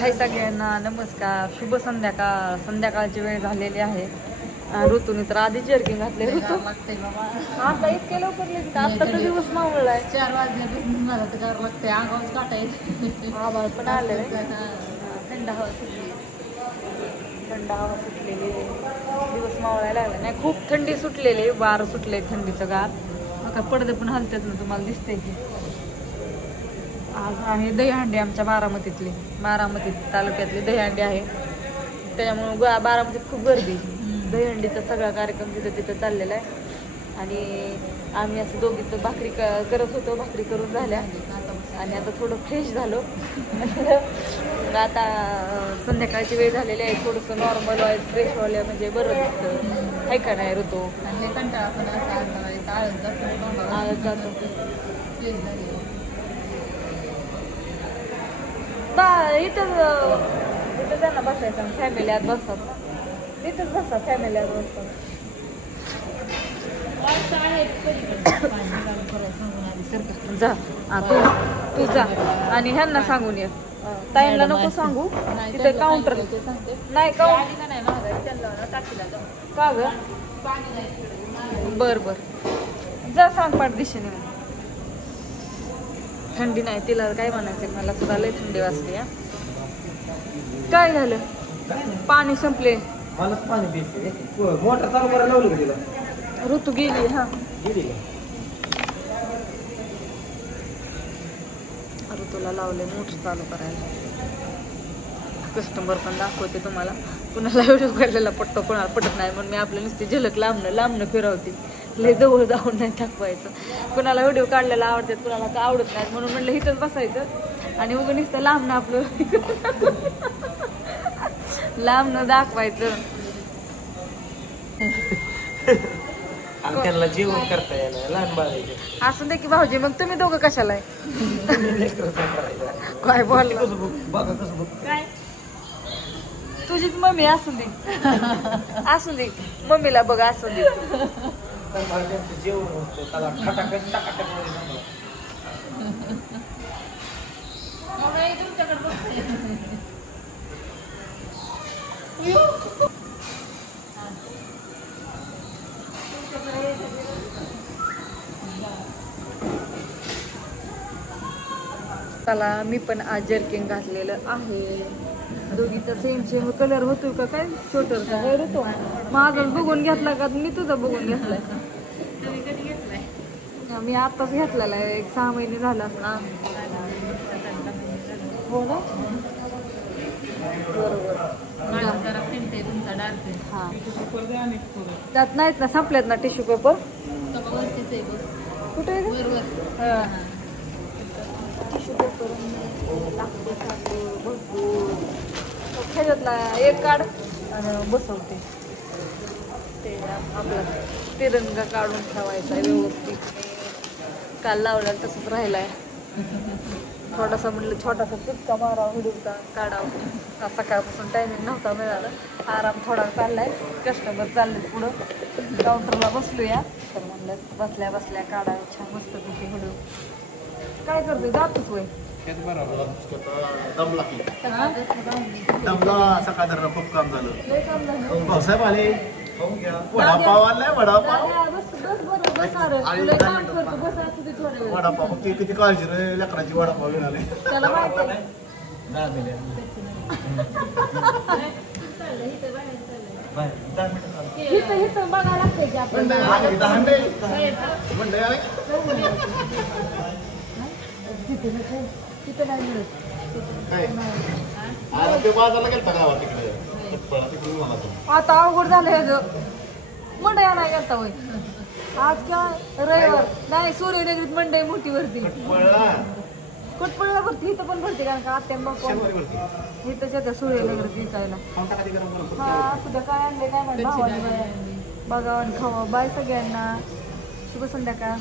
हाय सगळ्यांना नमस्कार, शुभ संध्याकाळ. संध्याकाळची वेळ झालेली आहे. ऋतूने तर आधी जर्किंग घातले. ऋतू आता इतके लवकर येत आता तर दिवस मावळलाय. 4 वाजल्यापासून मला तर करावं लागतंय. अंगावर काटा येते. आभाळ पण आले. थंड हवा सुटली. थंड हवा सुटलेली, दिवस मावळायला लागला. नाही खूप थंडी सुटलेली, वारं सुटले थंडीचं गार. आता पडदे पण हलतात ना, तुम्हाला दिसते की. आज आहे दहीहंडी आमच्या बारामतीतली, बारामती तालुक्यातली दहीहंडी आहे. त्याच्यामुळे बारामतीत खूप गर्दी. दहीहंडीचा सगळा कार्यक्रम तिथं चाललेला आहे. आणि आम्ही असं दोघीचं भाकरी करत होतो. भाकरी करून झाल्या आणि आता थोडं फ्रेश झालो. आता संध्याकाळची वेळ झालेली आहे. थोडंसं नॉर्मल व्हायचं, फ्रेश व्हायला म्हणजे बरं दिसतं. आहे का नाही ऋतू? आणि कंटाळा पण असा आळस जातो. इथं त्यांना बसायचं. फॅमिली आत बसतात ना, तिथंच बसा. फॅमिली आत बसतात. जा तू जा आणि ह्यांना सांगून ये. ताईंना नको सांगू, तिथे काउंटर नाही का ग. बर जा, सांग पाठ दिशेने. थंडी नाही तिला काय म्हणायचं, मला सुद्धा लय थंडी वाजते. काय झालं? पाणी संपले. मोटर चालू करायला लावली का तिला? ऋतू गेली. हा ऋतूला लावले मोटर चालू करायला. कस्टमर पण दाखवते तुम्हाला. कुणाला व्हिडिओ काढलेला पटतो, कोणाला पटत नाही. म्हणून मी आपल्या नुसती झलक लांबणं फिरवते. लय जवळ जाऊन नाही दाखवायचं. कुणाला व्हिडिओ काढलेला आवडतात, कुणाला का आवडत नाही. म्हणून म्हणलं इथंच बसायचं आणि उगं नुसतं लांबणं आपलं लांबणं दाखवायचं. त्यांना जेवण करता येणार लहान बाळायचं असं दे की भाऊजी. मग तुम्ही दोघं कशाला आहे? काय बोलला? बघा कसं बघ. काय तुझीच मम्मी असू दे. असू दे मम्मीला बघ. असू दे जेवण होतं त्याला खटाखट टाकाटक त्याला मी पण आज जर्किंग घातलेलं आहे. दोघीचा सेम कलर होतो का काय शोटर होतो. माझाच बघून घेतला का मी तुझा बघून घेतलाय? मी आताच घेतलेला आहे. 1-6 महिने झाला असणार. हो ना, बरोबर. हा त्यात नाहीत ना, संपल्यात ना टिश्यू पेपर. कुठे टिश्यू पेपर भरपूर. ह्याच्यातला एक काढ आणि बसवते. ते आपला तिरंगा काढून ठेवायचा आहे व्यवस्थित. काल लावल्याला तसंच राहिलाय. थोडासा म्हटलं छोटासा पिचका मारावा, व्हिडिओचा काढावा. सकाळपासून टायमिंग नव्हता मिळाला. आराम थोडा चाललाय. कस्टमर चालले पुढं. काउंटरला बसलूया तर म्हणलं बसल्या बसल्या काढावं छान मस्त पैकी व्हिडिओ. काय करतोय? जातोच वय दमला. सकाळ धरणं खूप काम झालं. लय काम झालं. भाऊसाहेब आले. वडापाव आणलाय. वडापाव वडापाव किती काळजी रे लेकरांची. वडापाव घेऊन आले. त्याला माहिती आहे. इथं बघायला लागतंय की आपण. तिथं नाही मिळत. आता अवघड झालं. मंडई नाही गेलता होय आज काय रविवार नाही. सूर्यनगरीत मंडई मोठी भरती. कुठपळला भरती. इथं पण भरती कारण का आत्या मग इथंच येतं सूर्यनगरीत विकायला. हा असू द्या. काय आणले काय म्हणलं बघा आणि खावा. बाय सगळ्यांना. शुभ संध्याकाळ.